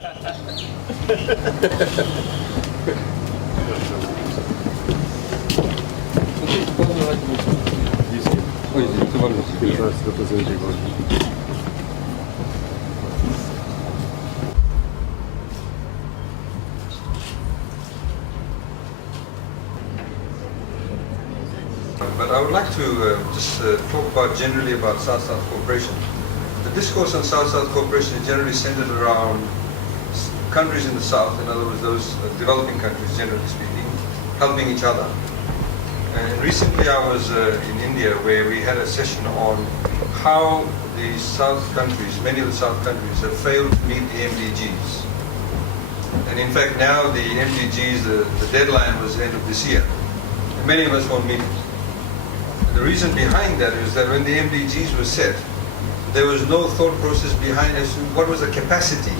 But I would like to just talk about generally about South-South cooperation. The discourse on South-South cooperation is generally centered around countries in the South, in other words those developing countries generally speaking, helping each other. And recently I was in India where we had a session on how the South countries, many of the South countries have failed to meet the MDGs. And in fact now the MDGs, the deadline was the end of this year. And many of us won't meet it. The reason behind that is that when the MDGs were set, there was no thought process behind as to what was the capacity.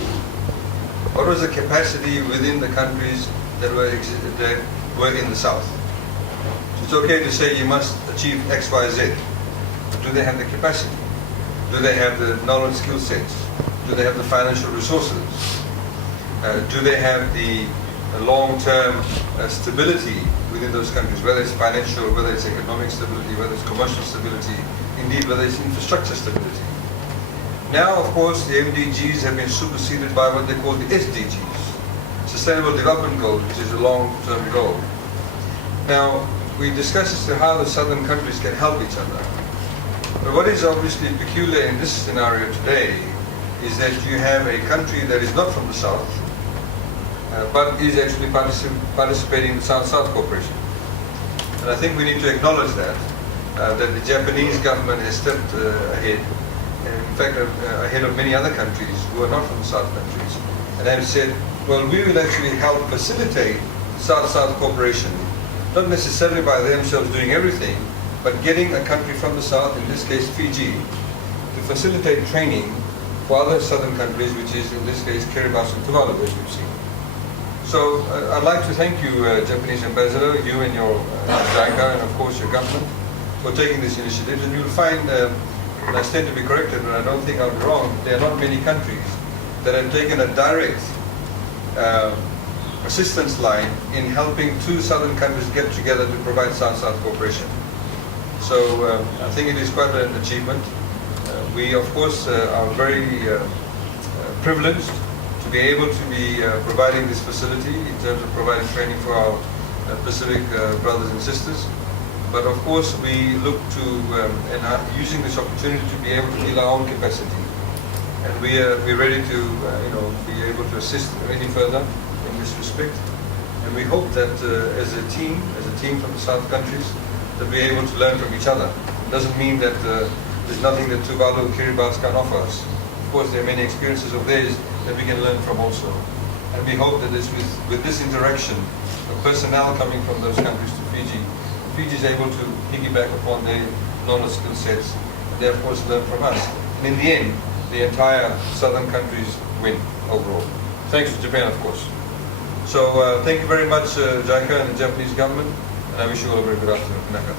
What was the capacity within the countries that were in the South? It's okay to say you must achieve X, Y, Z. But do they have the capacity? Do they have the knowledge, skill sets? Do they have the financial resources? Do they have the long-term stability within those countries, whether it's financial, whether it's economic stability, whether it's commercial stability, indeed whether it's infrastructure stability. Now, of course, the MDGs have been superseded by what they call the SDGs, Sustainable Development Goals, which is a long-term goal. Now, we discussed as to how the southern countries can help each other. But what is obviously peculiar in this scenario today is that you have a country that is not from the South, but is actually participating in the South-South cooperation. And I think we need to acknowledge that the Japanese government has stepped ahead, in fact ahead of many other countries who are not from the South countries, and have said, well, we will actually help facilitate South-South cooperation, not necessarily by themselves doing everything, but getting a country from the South, in this case Fiji, to facilitate training for other southern countries, which is in this case Kiribati and Tuvalu, as we've seen. So I'd like to thank you, Japanese Ambassador, you and your JICA, and of course your government, for taking this initiative. And you'll find, and I stand to be corrected, and I don't think I'll be wrong, there are not many countries that have taken a direct assistance line in helping two southern countries get together to provide South-South cooperation. So I think it is quite an achievement. We, of course, are very privileged to be able to be providing this facility in terms of providing training for our Pacific brothers and sisters. But of course we look to and are using this opportunity to be able to build our own capacity. And we're ready to be able to assist any further in this respect. And we hope that as a team from the South countries, that we're able to learn from each other. It doesn't mean that there's nothing that Tuvalu and Kiribati can offer us. Of course, there are many experiences of theirs that we can learn from also. And we hope that with this interaction of personnel coming from those countries to Fiji is able to piggyback upon their knowledge, skill sets, and they of course learn from us. And in the end, the entire southern countries win overall. Thanks to Japan, of course. So thank you very much, JICA and the Japanese government, and I wish you all a very good afternoon. Naka.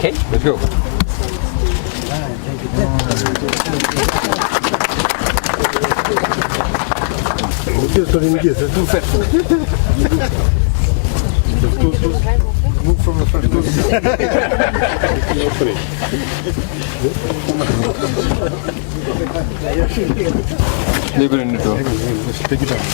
Okay, Let's go. Move from the front. Leave it in the door. Take it out.